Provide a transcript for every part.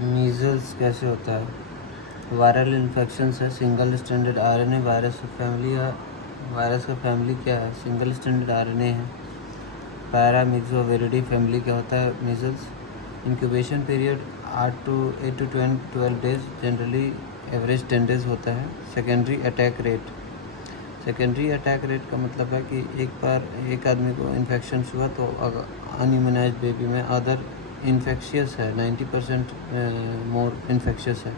Measles कैसे होता है? वायरल इन्फेक्शन है। Single standard RNA virus family या वायरस का फैमिली क्या है? सिंगल स्टैंडर्ड आरएनए है। पैरामिक्सोविरिडी फैमिली क्या होता है? Measles. Incubation period 8 to 12 days, generally average 10 days होता है। Secondary attack rate. Secondary attack rate का मतलब है कि एक बार एक आदमी को इन्फेक्शन हुआ तो अनइम्यूनाइज्ड बेबी में अदर इन्फेक्शियस है, 90% मोर इन्फेक्शियस है,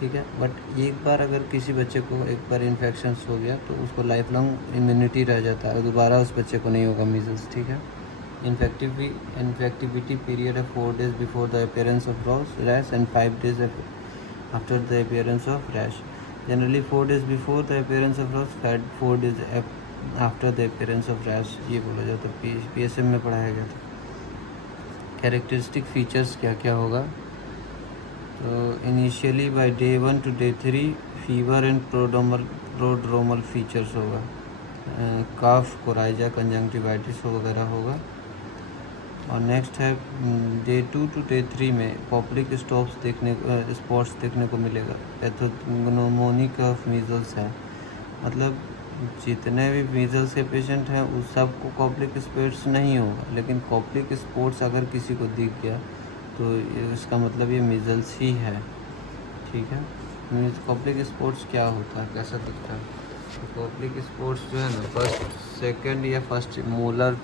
ठीक है। बट एक बार अगर किसी बच्चे को एक बार इन्फेक्शन हो गया तो उसको लाइफ लॉन्ग इम्यूनिटी रह जाता है, दोबारा उस बच्चे को नहीं होगा मीज़ल्स, ठीक है। इन्फेक्टिविटी पीरियड है 4 days before the appearance of rash and 5 days after the appearance of rash. Generally 4 days before the appearance of rash, 4 days after the appearance of rash, ये बोला जाता है। PSM में पढ़ाया गया था। कैरेक्टरिस्टिक फीचर्स क्या क्या होगा? तो initially by day 1 to day 3 fever and prodromal features होगा। काफ, कोराइजा, कंजंक्टिवाइटिस वगैरह होगा। और नेक्स्ट है डे 2 to day 3 में पॉपुलिक स्पॉट्स देखने को मिलेगा। पैथोग्नोमोनिक ऑफ मीज़ल्स है, मतलब जितने भी मीज़ल्स के पेशेंट हैं उस सबको कॉप्लिक स्पॉट्स नहीं होगा, लेकिन कॉप्लिक स्पॉट्स अगर किसी को दिख गया तो इसका मतलब ये मीज़ल्स ही है, ठीक है। कॉप्लिक स्पॉट्स क्या होता है, कैसा दिखता है? तो कॉप्लिक स्पॉट्स जो है ना, सेकंड या फर्स्ट मोलर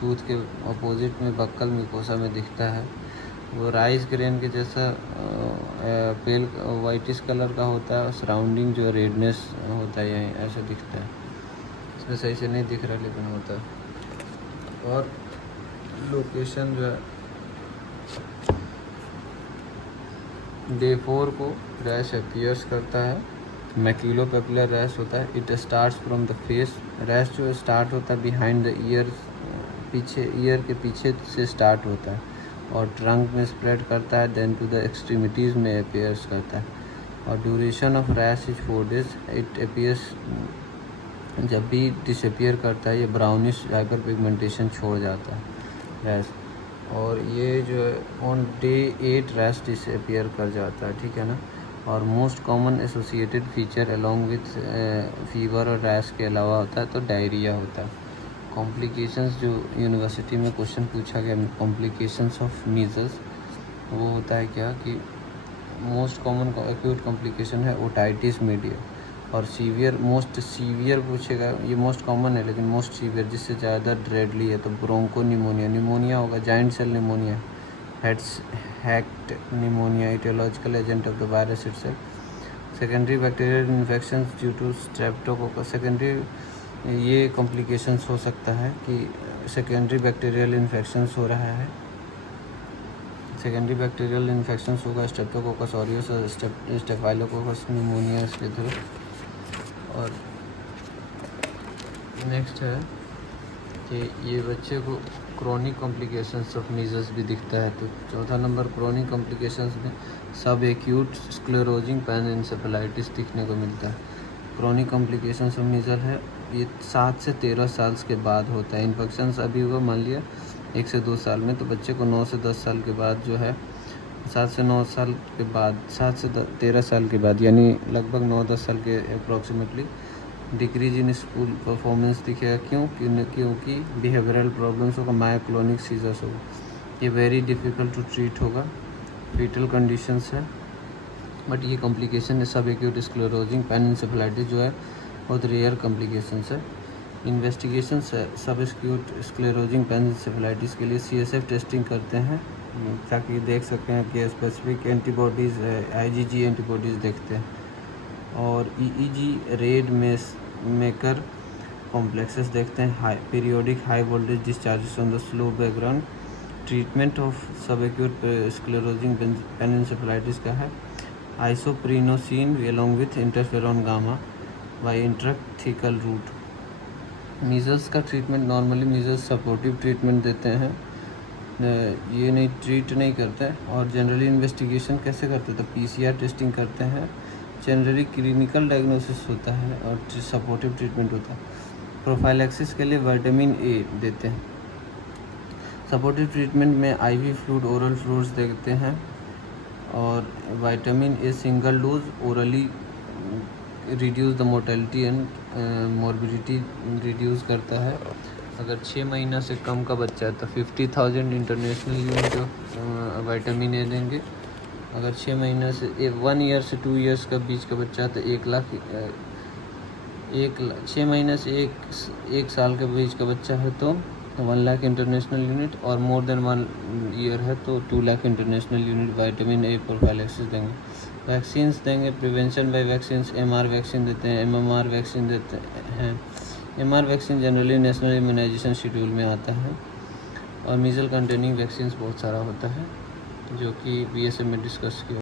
टूथ के अपोजिट में बक्कल म्यूकोसा में दिखता है। वो राइस ग्रेन के जैसा पेल वाइटिश कलर का होता है और सराउंडिंग जो रेडनेस होता है यहीं ऐसा दिखता है। इसमें सही से नहीं दिख रहा लेकिन होता है। और लोकेशन जो है डे 4 को रैश अपीयर्स करता है। मैक्यूलोपेपुलर रैश होता है। It starts from the face. Rash जो स्टार्ट होता है बिहाइंड द ईयर, ईयर के पीछे से स्टार्ट होता है और ट्रंक में स्प्रेड करता है, देन टू द एक्सट्रीमिटीज़ में अपीयर्स करता है। और duration of rash is 4 days। It appears, जब भी डिसअपियर करता है ये ब्राउनिश हाइपर पिगमेंटेशन छोड़ जाता है रैश। और ये जो है ऑन डे 8 रैश डिसअपियर कर जाता है, ठीक है ना। और most common associated feature along with fever और रैश के अलावा होता है तो डायरिया होता है। कॉम्प्लिकेशंस जो यूनिवर्सिटी में क्वेश्चन पूछा गया, कॉम्प्लिकेशंस ऑफ मीज़ल्स, वो होता है क्या कि मोस्ट कॉमन एक्यूट कॉम्प्लिकेशन है ओटाइटिस मीडिया। और सीवियर, मोस्ट सीवियर पूछेगा, ये मोस्ट कॉमन है लेकिन मोस्ट सीवियर जिससे ज़्यादा ड्रेडली है तो ब्रोंको निमोनिया होगा, giant cell pneumonia, Hecht pneumonia, aetiological agent of the virus itself. Secondary bacterial infection due to streptococcus. Secondary ये कॉम्प्लिकेशंस हो सकता है कि सेकेंडरी बैक्टीरियल इन्फेक्शंस हो रहा है। सेकेंडरी बैक्टीरियल इन्फेक्शंस होगा स्ट्रेप्टोकोकस ऑरियस और स्टेफाइलोकोकस निमोनिया इसके थ्रू। और नेक्स्ट है कि ये बच्चे को क्रोनिक कॉम्प्लिकेशंस ऑफ मीज़ल्स भी दिखता है। तो चौथा नंबर क्रोनिक कॉम्प्लिकेशंस में सब एक्यूट स्क्लेरोजिंग पैनएन्सेफेलाइटिस दिखने को मिलता है। क्रोनिक कॉम्प्लिकेशंस ऑफ मीज़ल है, ये 7 से 13 साल के बाद होता है। इन्फेक्शंस अभी हुआ मान लिया 1 से 2 साल में, तो बच्चे को 9 से 10 साल के बाद जो है 7 से 9 साल के बाद, 7 से 13 साल के बाद, यानी लगभग 9-10 साल के approximately decrease in school performance दिखेगा। क्योंकि बिहेवियरल प्रॉब्लम्स होगा, मायोक्लोनिक सीजर्स होगा। ये वेरी डिफ़िकल्ट टू ट्रीट होगा, फीटल कंडीशंस है, बट ये कॉम्प्लिकेशन है। सब एक्यूट स्क्लेरोजिंग पैनएन्सेफेलाइटिस जो है बहुत रेयर कॉम्प्लिकेशंस है। इन्वेस्टिगेशंस है, सब एक्यूट स्क्लेरोजिंग पैनएन्सेफेलाइटिस के लिए CSF टेस्टिंग करते हैं ताकि देख सकें कि स्पेसिफिक एंटीबॉडीज़, IgG एंटीबॉडीज़ देखते हैं। और EEG रेड मेकर कॉम्प्लेक्सेस देखते हैं। Periodic high voltage discharges on the slow background. Treatment of subacute sclerosing panencephalitis का है isoprinosine along with interferon gamma by intrathecal route. Measles का treatment normally measles supportive treatment देते हैं, ये नहीं treat नहीं करते। और जनरली इन्वेस्टिगेशन कैसे करते हैं तो PCR टेस्टिंग करते हैं। जनरली क्लिनिकल डायग्नोसिस होता है और सपोर्टिव ट्रीटमेंट होता है। प्रोफाइलैक्सिस के लिए विटामिन A देते हैं। सपोर्टिव ट्रीटमेंट में IV फ्लूइड, ओरल फ्लूइड्स देते हैं। और vitamin a single dose orally reduce the mortality and morbidity reduce करता है। अगर 6 महीना से कम का बच्चा है तो 50,000 international unit of vitamin A देंगे। अगर 6 महीना से 1 ईयर से 2 ईयर्स का बीच का बच्चा है तो 6 महीने से एक साल के बीच का बच्चा है तो 1 लाख इंटरनेशनल यूनिट, और मोर देन 1 ईयर है तो 2 lakh international unit vitamin A prophylaxis देंगे। वैक्सीन्स देंगे, prevention by vaccines, MR vaccine देते हैं, MMR वैक्सीन देते हैं। MR vaccine generally national immunisation schedule में आता है। और मीजल कंटेनिंग वैक्सीन्स बहुत सारा होता है जो कि BSM में डिस्कस किया।